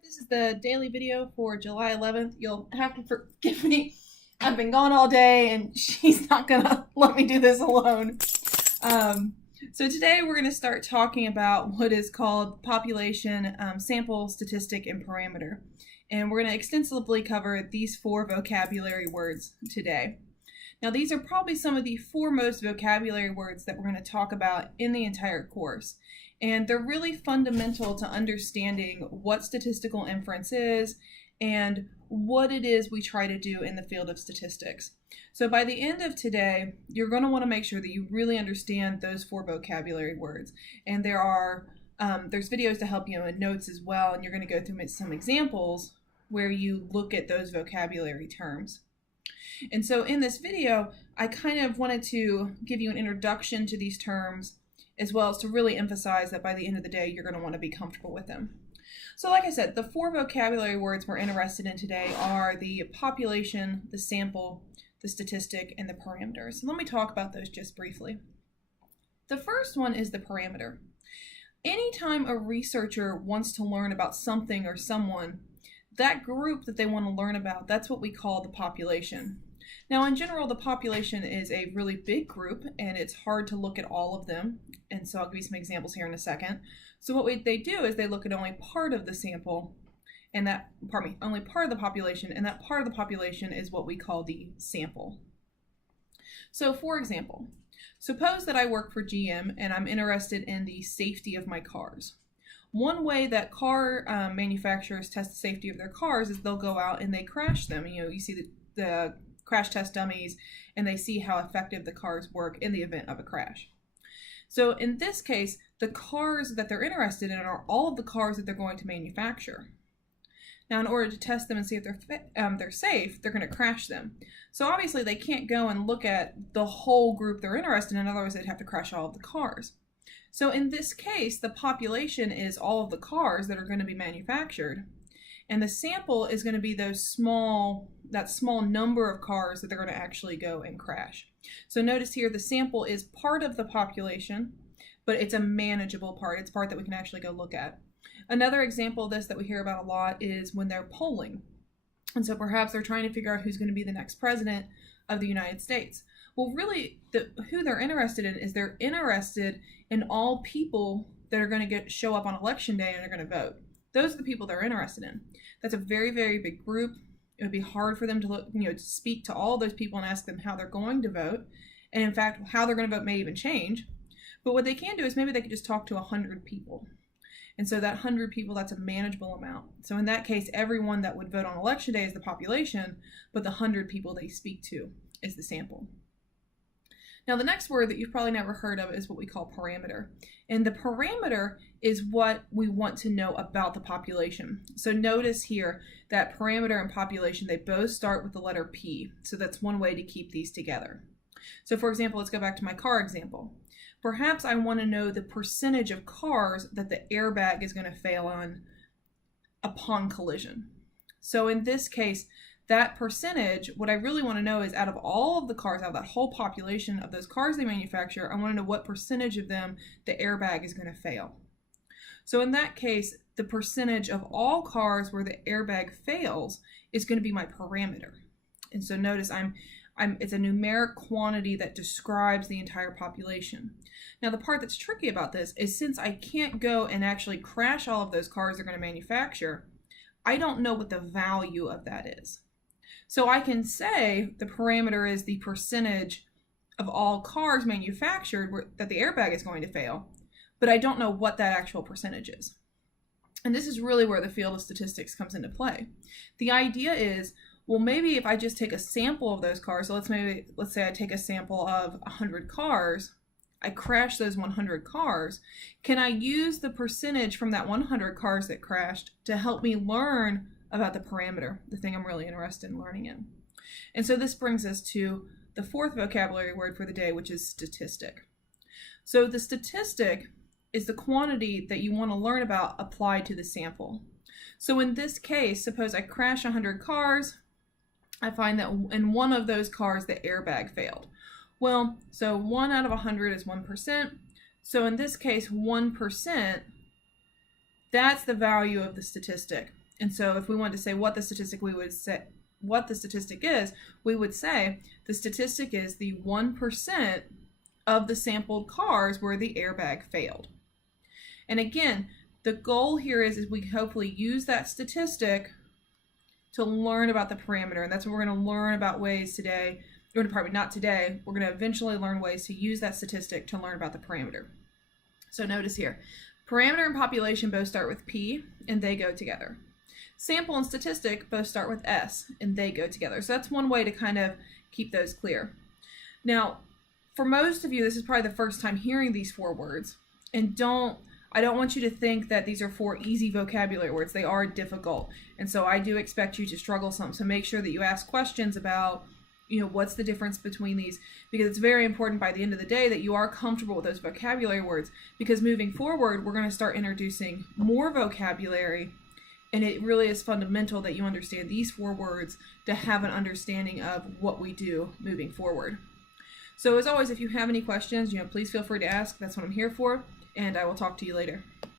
This is the daily video for July 11th. You'll have to forgive me. I've been gone all day and she's not gonna let me do this alone. So today we're going to start talking about what is called population, sample, statistic, and parameter. And we're going to extensively cover these four vocabulary words today. Now these are probably some of the foremost vocabulary words that we're going to talk about in the entire course. And they're really fundamental to understanding what statistical inference is and what it is we try to do in the field of statistics. So by the end of today, you're going to want to make sure that you really understand those four vocabulary words. And there's videos to help you and notes as well, and you're going to go through some examples where you look at those vocabulary terms. And so in this video, I kind of wanted to give you an introduction to these terms, as well as to really emphasize that by the end of the day, you're going to want to be comfortable with them. So like I said, the four vocabulary words we're interested in today are the population, the sample, the statistic, and the parameter. So let me talk about those just briefly. The first one is the parameter. Anytime a researcher wants to learn about something or someone, that group that they want to learn about, that's what we call the population. Now, in general, the population is a really big group, and it's hard to look at all of them. And so I'll give you some examples here in a second. So what they do is they look at only part of the sample, and only part of the population, and that part of the population is what we call the sample. So for example, suppose that I work for GM and I'm interested in the safety of my cars. One way that car manufacturers test the safety of their cars is they'll go out and they crash them. You see the crash test dummies, and they see how effective the cars work in the event of a crash. So in this case, the cars that they're interested in are all of the cars that they're going to manufacture. Now, in order to test them and see if they're safe, they're going to crash them. So obviously they can't go and look at the whole group they're interested in, otherwise they'd have to crash all of the cars. So in this case, the population is all of the cars that are going to be manufactured, and the sample is going to be that small number of cars that they're going to actually go and crash. So notice here the sample is part of the population, but it's a manageable part. It's part that we can actually go look at. Another example of this that we hear about a lot is when they're polling. And so perhaps they're trying to figure out who's going to be the next president of the United States. Well, really, who they're interested in is they're interested in all people that are going to show up on election day and they're going to vote. Those are the people they're interested in. That's a very, very big group. It would be hard for them to speak to all those people and ask them how they're going to vote. And in fact, how they're going to vote may even change. But what they can do is maybe they could just talk to 100 people. And so that 100 people, that's a manageable amount. So in that case, everyone that would vote on election day is the population, but the 100 people they speak to is the sample. Now, the next word that you've probably never heard of is what we call parameter. And the parameter is what we want to know about the population. So notice here that parameter and population, they both start with the letter P. So that's one way to keep these together. So for example, let's go back to my car example. Perhaps I want to know the percentage of cars that the airbag is going to fail on upon collision. So in this case, that percentage, what I really want to know is out of all of the cars, out of that whole population of those cars they manufacture, I want to know what percentage of them the airbag is going to fail. So in that case, the percentage of all cars where the airbag fails is going to be my parameter. And so notice it's a numeric quantity that describes the entire population. Now the part that's tricky about this is since I can't go and actually crash all of those cars they're going to manufacture, I don't know what the value of that is. So I can say the parameter is the percentage of all cars manufactured that the airbag is going to fail, but I don't know what that actual percentage is. And this is really where the field of statistics comes into play. The idea is, well, maybe if I just take a sample of those cars, so let's say I take a sample of 100 cars, I crash those 100 cars, can I use the percentage from that 100 cars that crashed to help me learn about the parameter, the thing I'm really interested in learning in? And so this brings us to the fourth vocabulary word for the day, which is statistic. So the statistic is the quantity that you want to learn about applied to the sample. So in this case, suppose I crash 100 cars, I find that in one of those cars the airbag failed. Well, so 1 out of 100 is 1%. So in this case, 1%, that's the value of the statistic. And so if we wanted to say what the statistic, we would say what the statistic is, we would say the statistic is the 1% of the sampled cars where the airbag failed. And again, the goal here is we hopefully use that statistic to learn about the parameter. And that's what we're going to learn about ways today, or probably not today, we're going to eventually learn ways to use that statistic to learn about the parameter. So notice here, parameter and population both start with P and they go together. Sample and statistic both start with S and they go together. So that's one way to kind of keep those clear. Now, for most of you, this is probably the first time hearing these 4 words. And I don't want you to think that these are 4 easy vocabulary words. They are difficult. And so I do expect you to struggle some. So make sure that you ask questions about, what's the difference between these, because it's very important by the end of the day that you are comfortable with those vocabulary words, because moving forward, we're going to start introducing more vocabulary. And it really is fundamental that you understand these 4 words to have an understanding of what we do moving forward. So as always, if you have any questions, please feel free to ask. That's what I'm here for, and I will talk to you later.